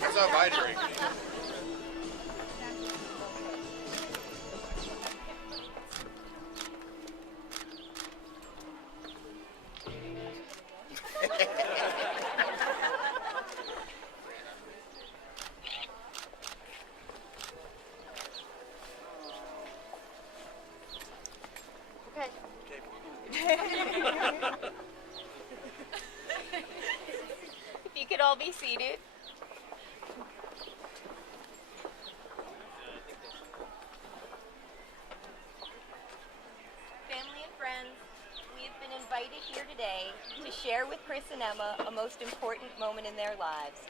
That's how I drink. If you could all be seated. Family and friends, we have been invited here today to share with Chris and Emma a most important moment in their lives.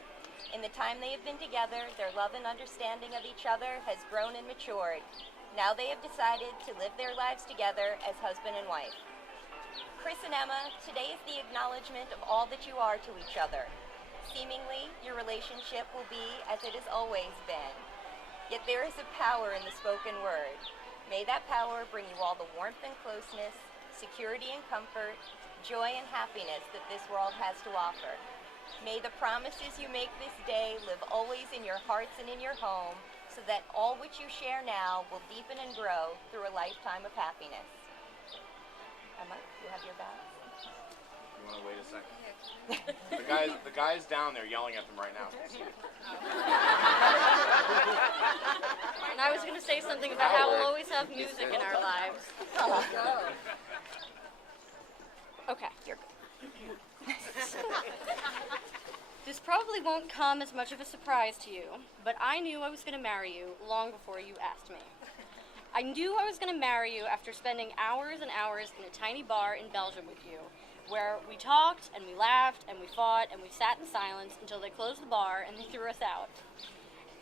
In the time they have been together, their love and understanding of each other has grown and matured. Now they have decided to live their lives together as husband and wife. Chris and Emma, today is the acknowledgement of all that you are to each other. Seemingly, your relationship will be as it has always been. Yet there is a power in the spoken word. May that power bring you all the warmth and closeness, security and comfort, joy and happiness that this world has to offer. May the promises you make this day live always in your hearts and in your home, so that all which you share now will deepen and grow through a lifetime of happiness. Emma, you have your bags? You want to wait a second? The guy's down there yelling at them right now. And I was going to say something about how we'll always have music in our lives. Okay, you're good. This probably won't come as much of a surprise to you, but I knew I was going to marry you long before you asked me. I knew I was going to marry you after spending hours and hours in a tiny bar in Belgium with you, where we talked and we laughed and we fought and we sat in silence until they closed the bar and they threw us out.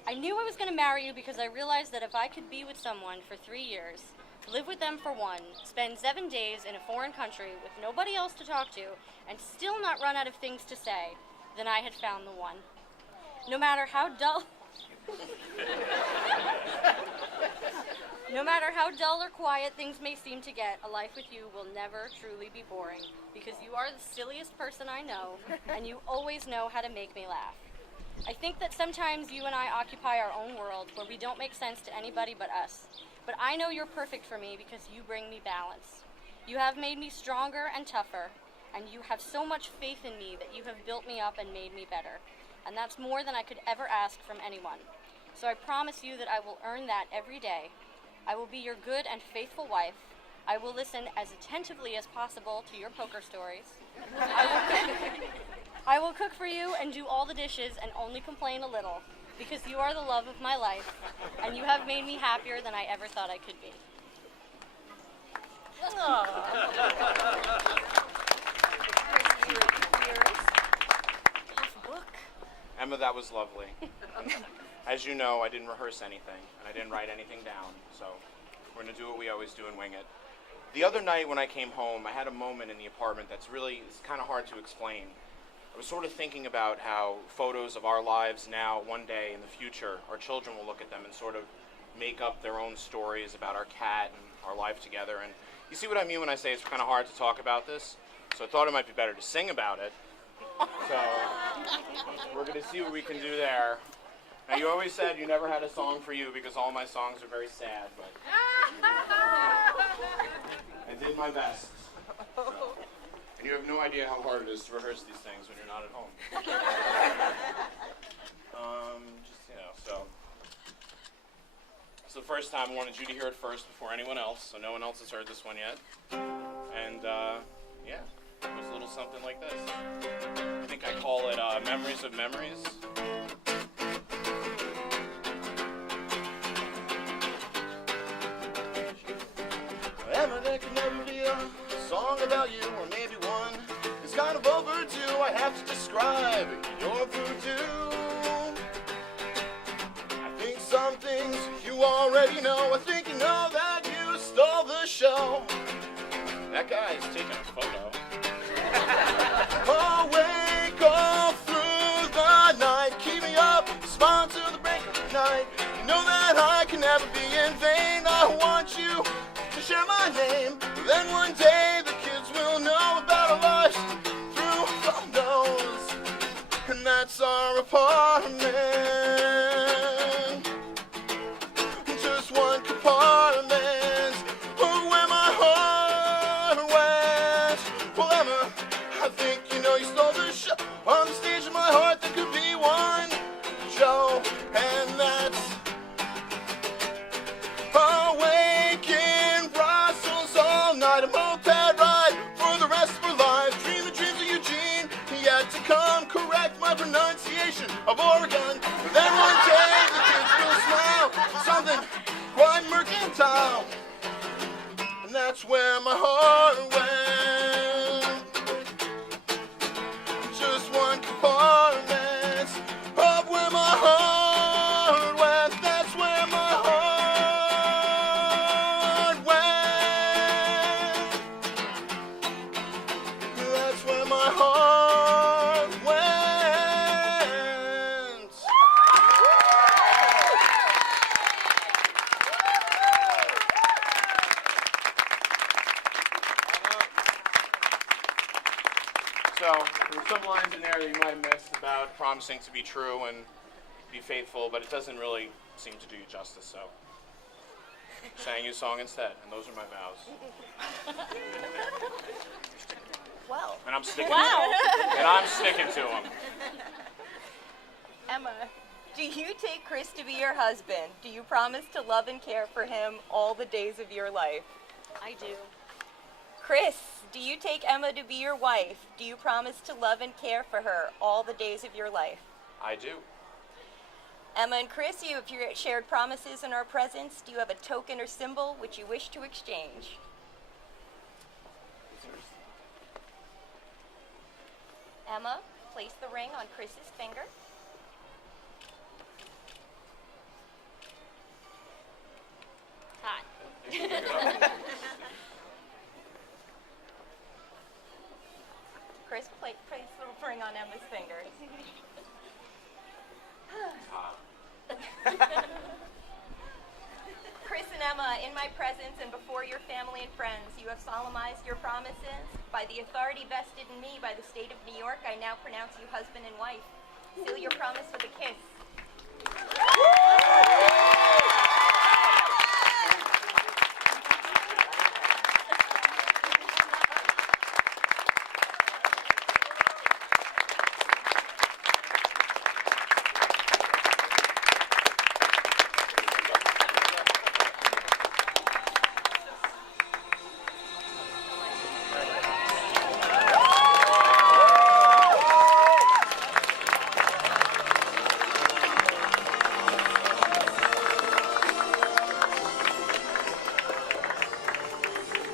I knew I was going to marry you because I realized that if I could be with someone for 3 years, live with them for 1, spend 7 days in a foreign country with nobody else to talk to, and still not run out of things to say, then I had found the one. No matter how dull... No matter how dull or quiet things may seem to get, a life with you will never truly be boring, because you are the silliest person I know, and you always know how to make me laugh. I think that sometimes you and I occupy our own world where we don't make sense to anybody but us. But I know you're perfect for me because you bring me balance. You have made me stronger and tougher, and you have so much faith in me that you have built me up and made me better. And that's more than I could ever ask from anyone. So I promise you that I will earn that every day. I will be your good and faithful wife. I will listen as attentively as possible to your poker stories. I will cook for you and do all the dishes and only complain a little, because you are the love of my life, and you have made me happier than I ever thought I could be. Emma, that was lovely. As you know, I didn't rehearse anything, and I didn't write anything down, so we're going to do what we always do and wing it. The other night when I came home, I had a moment in the apartment it's kind of hard to explain. I was sort of thinking about how photos of our lives now, one day in the future, our children will look at them and sort of make up their own stories about our cat and our life together. And you see what I mean when I say it's kind of hard to talk about this? So I thought it might be better to sing about it. So we're going to see what we can do there. Now, you always said you never had a song for you because all my songs are very sad, but I did my best. So. And you have no idea how hard it is to rehearse these things when you're not at home. So the first time I wanted you to hear it first before anyone else, so no one else has heard this one yet. And yeah, it was a little something like this. I think I call it Memories of Memories. Emma, there can never be a song about you, or maybe one. It's kind of overdue, I have to describe your voodoo. I think some things you already know. I think you know that you stole the show. That guy's taking a photo. Awake all through the night, keep me up, smile till the break of night. You know that I can never be in vain. I want you to share my name. Then one day the kids will know about our lives through photos. And that's our apartment. of Oregon. Then one day the kids will smile, something quite mercantile. And that's where my heart went. Just one compartment of where my heart went. That's where my heart went. That's where my heart went. So, there were some lines in there that you might have missed about promising to be true and be faithful, but it doesn't really seem to do you justice, so sang you a song instead, and those are my vows. Well, And I'm sticking Wow. to them. Emma, do you take Chris to be your husband? Do you promise to love and care for him all the days of your life? I do. Chris, do you take Emma to be your wife? Do you promise to love and care for her all the days of your life? I do. Emma and Chris, you have shared promises in our presence. Do you have a token or symbol which you wish to exchange? Emma, place the ring on Chris's finger. Hot. Chris, place the ring on Emma's finger. Chris and Emma, in my presence and before your family and friends, you have solemnized your promises. By the authority vested in me by the state of New York, I now pronounce you husband and wife. Seal your promise with a kiss.